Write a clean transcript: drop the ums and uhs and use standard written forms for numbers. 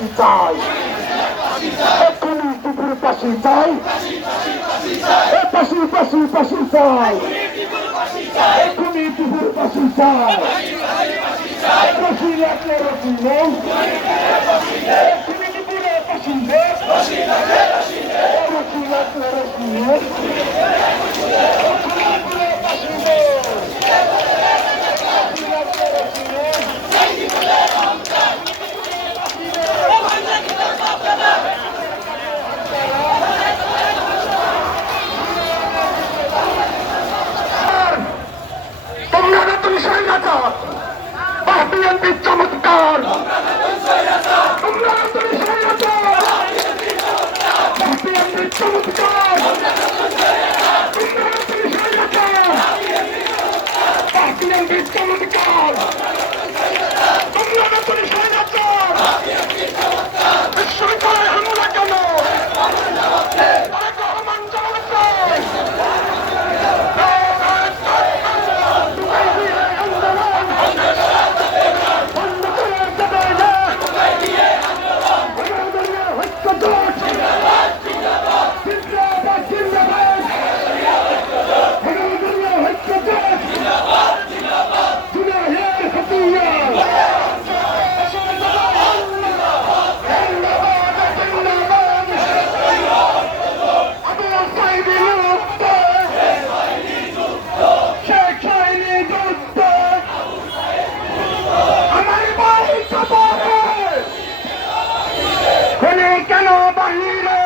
ফাঁসি চাই, এক্ষুনি টিপুর ফাঁসি চাই, ফাঁসি ফাঁসি ফাঁসি চাই, এক্ষুনি টিপুর ফাঁসি চাই, রশি লাগলে রশি নেই, এক্ষুনি টিপুরে ফাঁসি নেই, রশি লাগলে রশি নেই, তোমরা নতুন স্বৈরাচার বা বিএনপির চমৎকার, তোমরা নতুন স্বৈরাচার বা বিএনপির চমৎকার, তোমরা নতুন স্বৈরাচার বা বিএনপির চমৎকার, তোমরা নতুন স্বৈরাচার বিশ্ববিদ্যালয়ে হামলা কেন? রহমান জবাব চাই। কেন বাহিরে